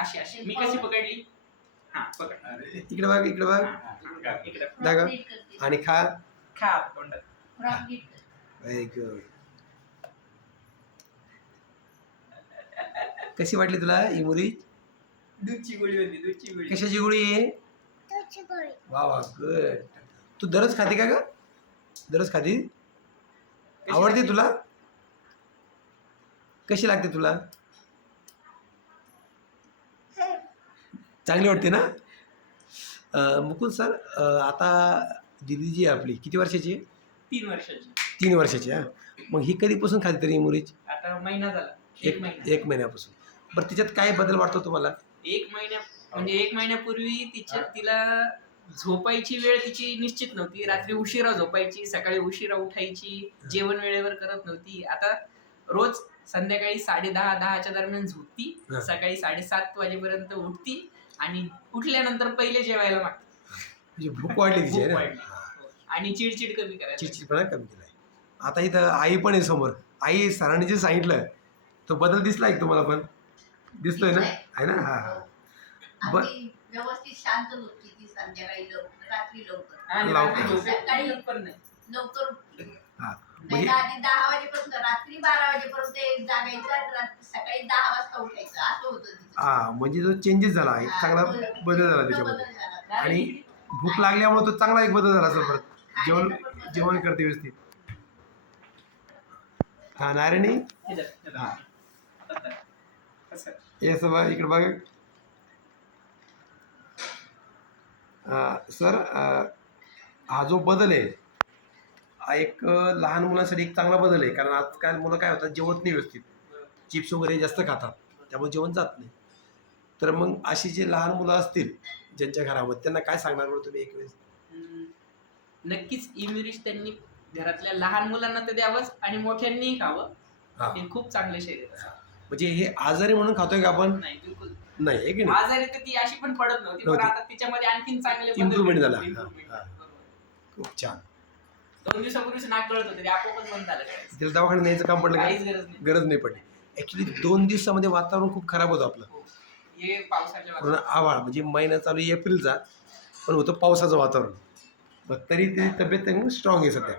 अशी अशी मी कशी पकडली, हा पकड, इकडे बघ, इकडे बघ, इकडे दाखव आणि खा. खा तोंडात. Very good. कशी वाटली तुला ही मुली? दूधची गोळी होती, दूधची गोळी. कशाची गोळी आहे? वा वा, गुड. तू दररोज खाते का ग? दररोज खाती? आवडते तुला? कशी लागते तुला? चांगली वाटते ना? मुकुंद सर, आता दिदी जी आहे आपली किती वर्षाची आहे? 3 वर्षाची. 3 वर्षाची. हा, मग ही कधीपासून खाते तरी मुलीची? आता महिना झाला, एक महिना. 1 महिन्यापासून. बरं, तिच्यात काय बदल वाटतो तुम्हाला? 1 महिन्या म्हणजे 1 महिन्यापूर्वी तिला झोपायची वेळ तिची निश्चित नव्हती. रात्री उशिरा झोपायची, सकाळी उशिरा उठायची, जेवण वेळेवर करत नव्हती. आता रोज संध्याकाळी 10:30-10च्या दरम्यान झोपती, सकाळी 7:30 वाजेपर्यंत उठती आणि उठल्यानंतर पहिले जेवायला मागते. म्हणजे भूक वाढली तिची आहे ना? आणि चिडचिड कमी करायला. चिडचिडपणा कमी केला आहे. आता इथं आई पण आहे समोर. आई, सरांनी जे सांगितलं तो बदल दिसला आहे तुम्हाला पण? दिसतोय ना? आहे ना? हा. व्यवस्थित शांत होती ती संध्याकाळी रात्री लवकर. लवकर उठली. म्हणजे आधी 10 वाजेपर्यंत, रात्री 12 वाजेपर्यंत जागायचं, सकाळी 10 वाजता उठायचं, असं होतं तिचं. हा, म्हणजे जो चेंजेस झाला, एक चांगला बदल झाला त्याच्यामध्ये. आणि भूक लागल्यामुळे तो चांगला एक बदल झाला असेल. परत जेवण करते व्यवस्थित. हा, नारायणी. हा, हे बघा, इकडे बघा सर. हा जो बदल आहे हा एक लहान मुलांसाठी एक चांगला बदल आहे. कारण आजकाल मुलं काय होतात, जेवत नाही व्यवस्थित, चिप्स वगैरे जास्त खातात, त्यामुळे जेवण जात नाही. तर मग अशी जे लहान मुलं असतील ज्यांच्या घरामध्ये, त्यांना काय सांगणार बरं तुम्ही एक वेळेस? नक्कीच इम्युनिटी त्यांनी घरातल्या लहान मुलांना तर द्यावंच आणि मोठ्यांनीही खावं. हे खूप चांगले शरीर आहे. म्हणजे हे आजारी म्हणून खातोय का आपण? नाही, बिलकुल नाही. आहे की नाही? आजारी तर ती अशी पण पडत नव्हती, पण आता तिच्यामध्ये आणखीन चांगले इम्प्रूव्हमेंट झाला. खूप छान. 2 दिवसापूर्वीच नाक गळत होते, ते आपोआपच बंद झालं. तिला दवाखान्यात न्यायचं काम पडलं काहीच का? गरज नाही. गरज नाही पडली. ऍक्च्युली 2 दिवसामध्ये वातावरण खूप खराब होतं आपलं. हे पावसाच्या पूर्ण आभाळ, म्हणजे महिना चालू एप्रिलचा, पण होतं पावसाचं वातावरण. मग तरी ती तब्येत स्ट्रॉंग आहे सध्या.